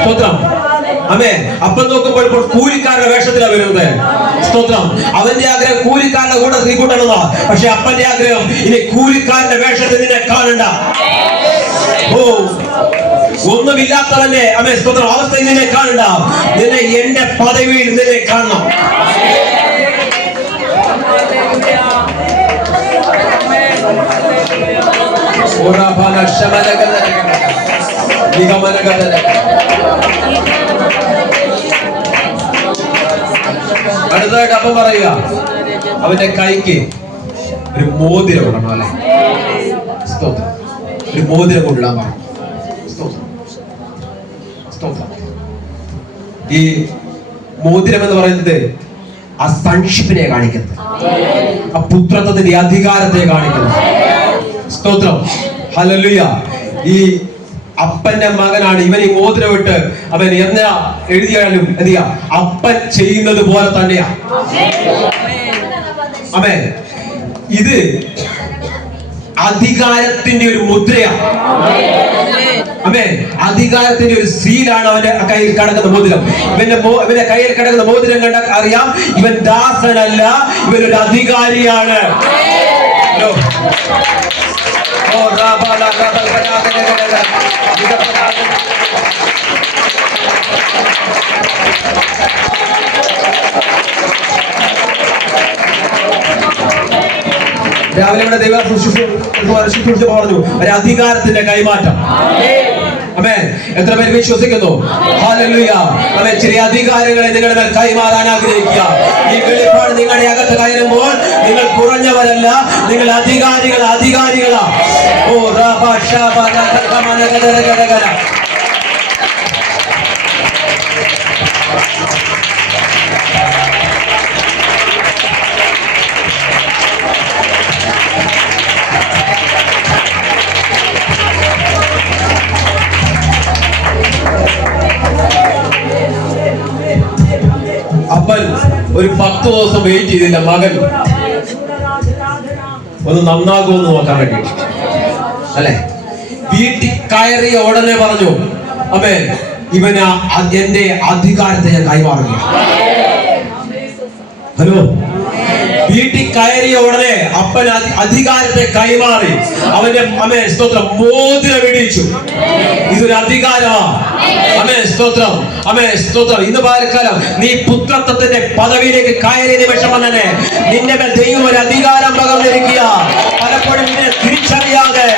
സ്തോത്രം. ആമേൻ. അപ്പം നോക്കുമ്പോൾ ഇപ്പോൾ കൂലിക്കാരുടെ വേഷത്തിലാണ് വരുന്നത്. സ്തോത്രം. അവന്റെ ആഗ്രഹം കൂലിക്കാരുടെ കൂടെ കൂട്ടണമെന്നാ. പക്ഷെ അപ്പന്റെ ആഗ്രഹം ഇനി കൂലിക്കാരന്റെ വേഷത്തിൽ നിന്നെ കാണണ്ട. ഓ, ഒന്നുമില്ലാത്തവന്റെ ആമേൻ സ്തോത്രം അവസ്ഥയിൽ നിന്നെ കാണണ്ട. നിന്നെ എന്റെ പദവിയിൽ നിന്നെ കാണണം. അടുത്തതായിട്ട് അപ്പം പറയുക, അവന്റെ കൈക്ക് ഒരു മോതിരം ഇടണം അല്ലെ. സ്തോത്രം. ഒരു മോതിരം കൊണ്ടിടാൻ പറഞ്ഞു. സ്തോത്രം. സ്തോത്രം. ഈ മോതിരം എന്ന് പറയുന്നത് ആ സൺഷിപ്പിനെ കാണിക്കുന്നത്, ആ പുത്രത്വത്തിന്റെ അധികാരത്തെ കാണിക്കുന്നത്. സ്തോത്രം. ഹല്ലേലൂയ. ഈ അപ്പന്റെ മകനാണ് ഇവൻ. ഈ മോതിരം ഇട്ട് അവൻ എന്നാ എഴുതിയാലും എന്ത് ചെയ്യാ, അപ്പൻ ചെയ്യുന്നത് പോലെ തന്നെയാ. ആമേൻ. ഇത് അധികാരത്തിന്റെ ഒരു മുദ്രയാണ്. ആമേൻ. അധികാരത്തിന്റെ ഒരു സീലാണ് അവന്റെ കയ്യിൽ കിടക്കുന്ന മോതിരം. ഇവന്റെ കയ്യിൽ കിടക്കുന്ന മോതിരം കണ്ട അറിയാം ഇവൻ ദാസനല്ല, ഇവനൊരു അധികാരിയാണ്. രാവിലെ ഇവിടെ ദൈവ ശുശ്രൂഷ പറഞ്ഞു ഒരു അധികാരത്തിന്റെ കൈമാറ്റം. ആമേൻ. എത്ര പേര് വിശ്വസിക്കുന്നു? ഹല്ലേലൂയ. ആമേൻ. ചില അധികാരങ്ങളെ നിങ്ങളുടെ മേൽ കൈമാറാൻ ആഗ്രഹിക്കുക. ഈ വെളിപ്പാട് നിങ്ങളുടെ അകത്ത് കയറുമ്പോൾ നിങ്ങൾ കുറഞ്ഞവരല്ല, നിങ്ങൾ അധികാരികളാ. ഓ റാബ ഷാബ നഗരഗരഗര. അപ്പൻ ഒരു 10 ദിവസം വെയിറ്റ് ചെയ്തില്ല മകൻ ഒന്ന് നന്നാകുമെന്ന് നോക്കാൻ വേണ്ടി അല്ലെ. വീട്ടിൽ കയറിയ ഉടനെ പറഞ്ഞു, ആമേൻ, ഇവന് എന്റെ അധികാരത്തെ ഞാൻ കൈമാറുക. ഹലോ. വീട്ടിൽ കയറിയ ഉടനെ അപ്പൻ അധികാരത്തെ കൈമാറി. അവന്റെ ആമേൻ സ്തോത്രം മോതിരം ഇടിച്ചു. ഇതൊരു അധികാരമാണ്. ആമേൻ സ്തോത്രം. ആമേൻ സ്തോത്രം. ഇന്ന് പകൽക്കാലം നീ പുത്രത്വത്തിന്റെ പദവിയിലേക്ക് കയറിയ നിമിഷം തന്നെ നിന്റെ മേൽ ദൈവം ഒരു അധികാരം പകർന്നിരിക്കുക. പലപ്പോഴും നിന്നെ തിരിച്ചറിയാതെ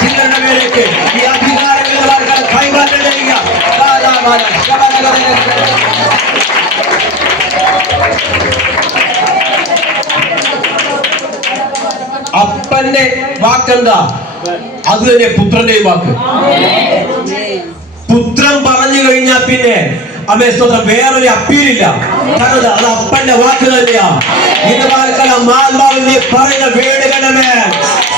ജില്ലയുടെ മേലേക്ക് ഈ അധികാരങ്ങൾ കൈമാറ്റം ചെയ്യുക. അപ്പന്റെ വാക്കെന്താ, അത് തന്നെ പുത്രന്റെയും വാക്ക്. പുത്രൻ പറഞ്ഞു കഴിഞ്ഞാൽ പിന്നെ അമ്മേ സ്തോത്രം വേറൊരു അപ്പീലില്ല. കാരണം അത് അപ്പന്റെ വാക്ക് തന്നെയാ. ഇന്ന് കാലം ആത്മാവിനെ പറയുന്ന വേടുകളുടെ മേൽ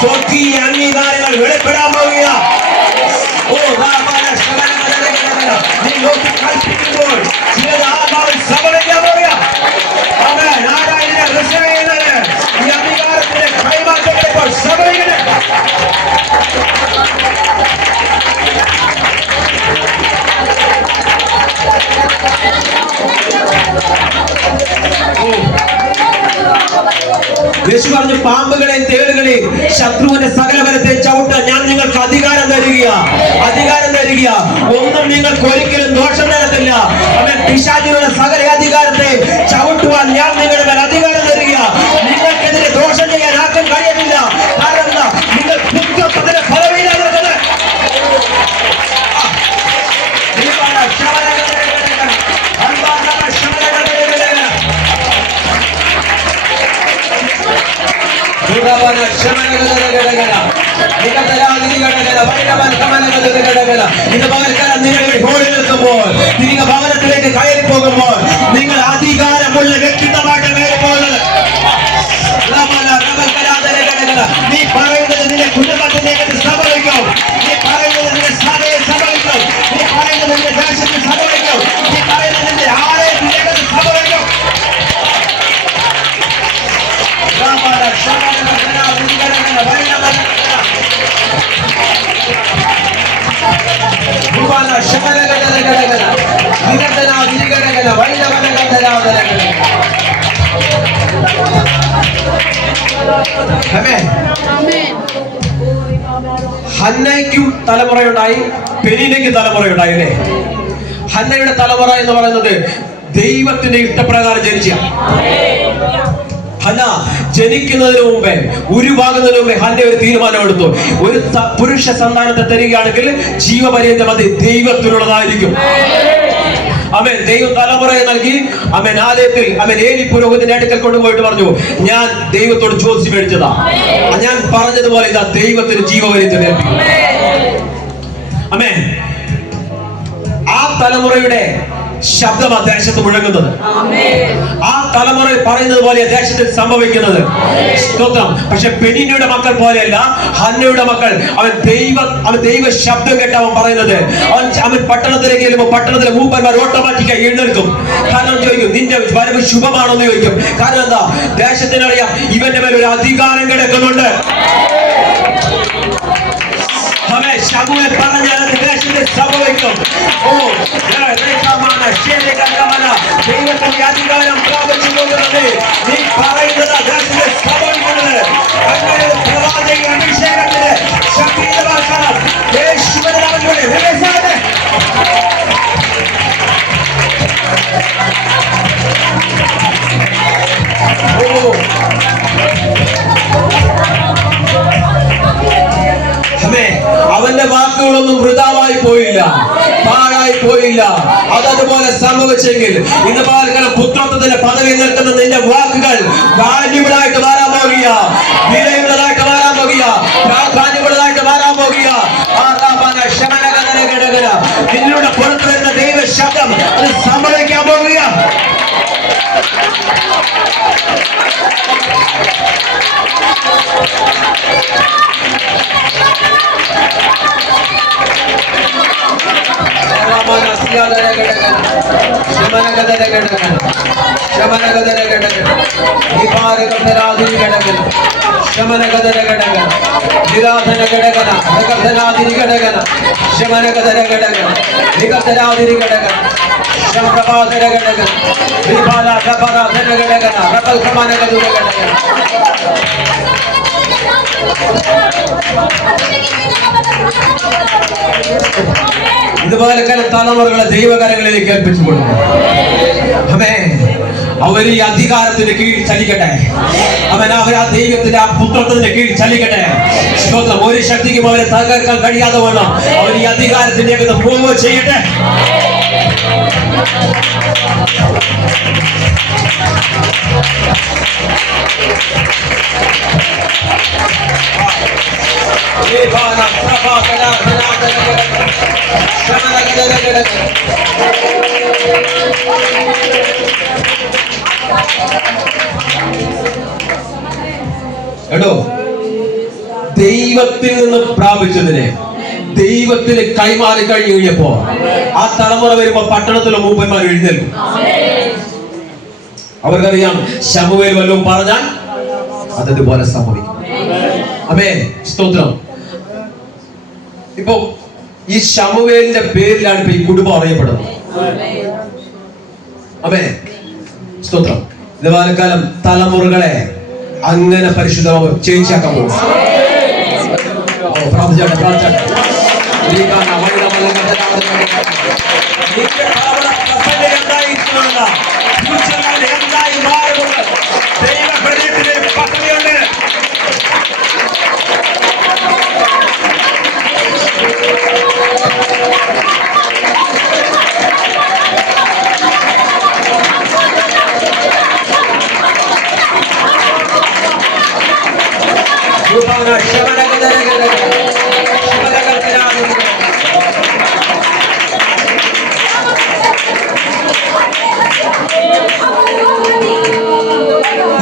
സ്വർഗീയ അംഗീകാരങ്ങൾ വെളിപ്പെടാൻ പോവുക. ഓ നീ നോക്കി കൽപ്പിക്കുമ്പോൾ ചിലത് ആത്മാവിൽ സഫലിക്കാൻ പോവുക. ആരാണ് റിസീവ് ചെയ്യുന്നത്? ഈ അധികാരത്തിന്റെ കൈമാറ്റങ്ങൾ ഇപ്പോൾ സഫലിക്കട്ടെ. യേശു പറഞ്ഞു, പാമ്പുകളെയും തേളുകളെയും ശത്രുവിന്റെ സകലബലത്തെ ചവിട്ടാൻ ഞാൻ നിങ്ങൾക്ക് അധികാരം തരിക. ഒന്നും നിങ്ങൾക്ക് ഒരിക്കലും ദോഷം തരത്തില്ല. അവൻ പിശാചിനുള്ള സകല അധികാരത്തെ ചവിട്ടുവാൻ ഞാൻ നിങ്ങളുടെ മേൽ അധികാരം തരിക. നിങ്ങൾക്കെതിരെ ദോഷം ചെയ്യാൻ ആർക്കും കഴിയുന്നില്ല. കാരണം നിങ്ങൾ പുത്രത്വത്തിന്റെ ഫലമില്ല. ഇന്ന് പകൽക്കാലം നിങ്ങൾ ഹോളിൽ നിൽക്കുമ്പോൾ, തിരികെ ഭവനത്തിലേക്ക് കയറി പോകുമ്പോൾ നിങ്ങൾ അധികാരമുള്ള വ്യക്തിത്വമായിട്ട് കയറി പോകുന്നത്. നീ പറയുന്നത് നിന്റെ കുടുംബത്തിലേക്ക് സംഭവിക്കും. നീ പറയുന്നത് നിന്റെ സഭയെ സംഭവിക്കും. നീ പറയുന്നത് നിന്റെ ദേശത്ത് സംഭവിക്കും. നീ പറയുന്നത് നിന്റെ ആലയത്തിലേക്ക് സംഭവിക്കും. ഹന്നയ്ക്കും തലമുറയുണ്ടായി, പെനീനയ്ക്കും തലമുറയുണ്ടായി അല്ലേ? ഹന്നയുടെ തലമുറ എന്ന് പറയുന്നത് ദൈവത്തിന്റെ ഇഷ്ടപ്രകാരം ജനിച്ച ഹന്ന ജനിക്കുന്നതിന് മുമ്പേ, ഉരുവാകുന്നതിന് മുമ്പേ ഹന്ന ഒരു തീരുമാനമെടുത്തു. ഒരു പുരുഷ സന്താനത്തെ തരികയാണെങ്കിൽ ജീവപര്യന്തം അത് ദൈവത്തിനുള്ളതായിരിക്കും. അവൻ ദൈവം തലമുറയെ നൽകി. അവൻ ആലയത്തിൽ അവൻ ഏലി പുരോഹിതന്റെ അടുക്കൽ കൊണ്ടുപോയിട്ട് പറഞ്ഞു, ഞാൻ ദൈവത്തോട് ചോദിച്ചു മേടിച്ചതാ, ഞാൻ പറഞ്ഞതുപോലെ ഇതാ ദൈവത്തിന് ജീവപര്യന്തം ഏൽപ്പിക്കും. ആമേൻ. ആ തലമുറയുടെ ശബ്ദം ആ ദേശത്ത് മുഴങ്ങുന്നത്, ആ തലമുറ പറയുന്നത് പോലെ ദേശത്തിൽ സംഭവിക്കുന്നത്. സ്തോത്രം. പക്ഷെ പെനീനയുടെ മക്കൾ പോലെയല്ല, ഹന്നയുടെ മക്കൾ. അവൻ ദൈവ ശബ്ദം കേട്ട് അവൻ പറയുന്നത്. അവൻ പട്ടണത്തിലേക്ക് ചെല്ലുമ്പോൾ പട്ടണത്തിലെ മൂപ്പന്മാർ ഓട്ടോമാറ്റിക്കായി എഴുന്നേൽക്കും. കാരണം ചോദിക്കും, നിന്റെ വരവ് ശുഭമാണോ എന്ന് ചോദിക്കും. കാരണം എന്താ? ദേശത്തിനറിയാം ഇവന്റെ മേൽ ഒരു അധികാരം കിടക്കുന്നുണ്ട്. ശമൂവേൽ പറഞ്ഞാൽ ദേശത്തിൽ സംഭവിക്കും. ദൈവത്തിന്റെ അധികാരം പ്രാപിച്ചു പോകുന്നത് നീ പറയുന്നത് ദേശത്തിൽ സംഭവിക്കുന്നത്. അങ്ങനെ പ്രവാചക അഭിഷേകത്തിന് ശക്തിവാക്കണം. യേശുവിന്റെ നാമത്തിൽ അവന്റെ വാക്കുകളൊന്നും വൃഥാവായി പോയില്ല, പാഴായി പോയില്ല. അതതുപോലെ സംഭവിച്ചെങ്കിൽ ഇന്ന് പാൽക്കാലം പുത്രത്വത്തിന്റെ പദവി നിൽക്കുന്ന നിന്റെ വാക്കുകൾ വാല്യുബിളായിട്ട് മാറാൻ പോകുക, വിലയുള്ളതായിട്ട് മാറാൻ പോകുക, പ്രാധാന്യമുള്ളതായിട്ട് മാറാൻ പോകുക. നിന്നിലൂടെ പുറത്തു വരുന്ന ദൈവ ശബ്ദം അത് സംഭവിക്കാൻ പോകുക. ഇതുപോലെ തലമുറകളെ ദൈവകരങ്ങളിലേക്ക് ഏൽപ്പിച്ചു കൊടുക്കും. അവർ ഈ അധികാരത്തിന്റെ കീഴിൽ ചലിക്കട്ടെ. അവർ ആ ദൈവത്തിന്റെ ആ പുത്രത്തിന്റെ കീഴിൽ ചലിക്കട്ടെ. സ്തോത്രം. ഒരു ശക്തിക്കും അവരെ തകർക്കാൻ കഴിയാതെ വണ്ണം അവർ ഈ അധികാരത്തിന്റെ മൂവ് ചെയ്യട്ടെ. എടോ, ദൈവത്തിൽ നിന്ന് പ്രാപിച്ചതിനെ ദൈവത്തിന് കൈമാറി കഴിഞ്ഞു കഴിഞ്ഞപ്പോ ആ തലമുറ വരുമ്പോ പട്ടണത്തിലെ മൂപ്പന്മാർ എഴുന്നേൽക്കും. അവർക്കറിയാം ശമൂവേൽ വല്ലതും പറഞ്ഞാൽ അതതുപോലെ സംഭവിക്കും. ആമേൻ. സ്തോത്രം. ഇപ്പൊ ഈ ശമൂവേലിന്റെ പേരിലാണ് ഇപ്പൊ ഈ കുടുംബം അറിയപ്പെടുന്നത്. ആമേൻ. സ്തോത്രം. ഇതുകാലം തലമുറകളെ അങ്ങനെ പരിശുദ്ധമാവും ചേഞ്ചാക്കാൻ പോകും. പ്രാർത്ഥിച്ചാട്ടെ, പ്രാർത്ഥിച്ചാട്ടെ.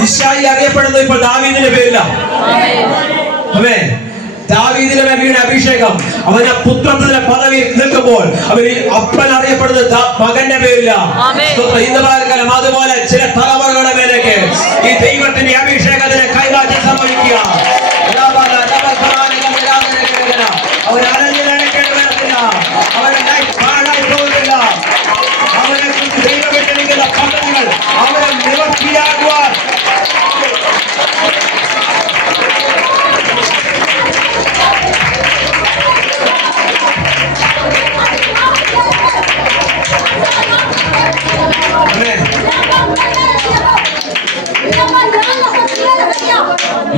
ഇശ്രായേൽ അറിയപ്പെടുന്നത് ഇപ്പോൾ ദാവീദിന്റെ പേരിലാണ്. ദാവീദിന്റെ മേൽ വീണ അഭിഷേകം അവന്റെ പുത്രത്തിന്റെ പദവിയിൽ നിൽക്കുമ്പോൾ അവൻ അപ്പൻ അറിയപ്പെടുന്നത് മകന്റെ പേരിലാണ്. ഇന്ന് കാലം അതുപോലെ ചില തലമുറകളുടെ മേലേക്ക് ഈ ദൈവത്തിന്റെ അഭിഷേകത്തിന് കൈമാറ്റം സംഭവിക്കുക. അവർ അരഞ്ഞു നടക്കേണ്ടി വരത്തില്ല. അവരുടെ ലൈഫ് പാഴായി പോകുന്നില്ല. അവരെ കുറിച്ച് ദൈവം വിട്ടിരിക്കുന്ന പദ്ധതികൾ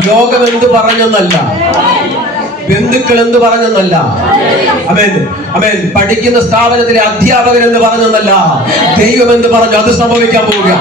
ലോകം എന്ത് പറഞ്ഞെന്നല്ല, ബന്ധുക്കൾ എന്ത് പറഞ്ഞെന്നല്ല, അമേൻ അമേൻ, പഠിക്കുന്ന സ്ഥാപനത്തിലെ അധ്യാപകൻ എന്ന് പറഞ്ഞെന്നല്ല, ദൈവം എന്ന് പറഞ്ഞു അത് സംഭവിക്കാൻ പോവുക.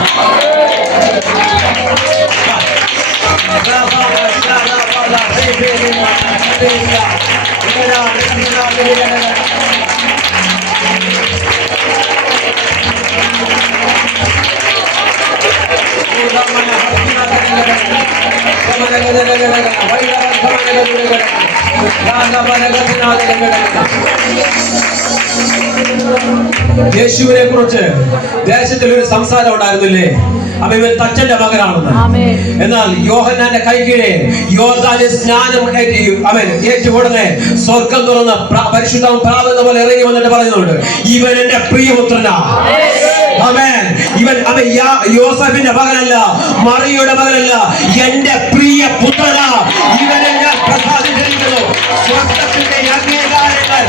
യേശുവിനെ കുറിച്ച് ദേശത്തിൽ ഒരു സംസാരം ഉണ്ടായിരുന്നില്ലേ? അപ്പൊ ഇവൻ തച്ചന്റെ മകനാണെന്ന്. എന്നാൽ യോഹന്നാന്റെ കൈകീഴെ യോർദാനിൽ സ്നാനം അവൻ ഏറ്റുകൊടുന്നെ സ്വർഗം തുറന്ന് പരിശുദ്ധം പ്രാവുന്ന പോലെ ഇറങ്ങി വന്നിട്ട് പറയുന്നുണ്ട്, ഇവൻ എന്റെ പ്രിയപുത്രനാ. ആമേൻ. ഇവൻ അവൻ യോസഫിന്റെ മകനല്ല, മറിയയുടെ മകനല്ല, എന്റെ പ്രിയ പുത്രനാ. ഇവനെ ഞാൻ പ്രസാദിച്ചിരിക്കുന്നു. സ്വർഗത്തിന്റെ അംഗീകാരങ്ങൾ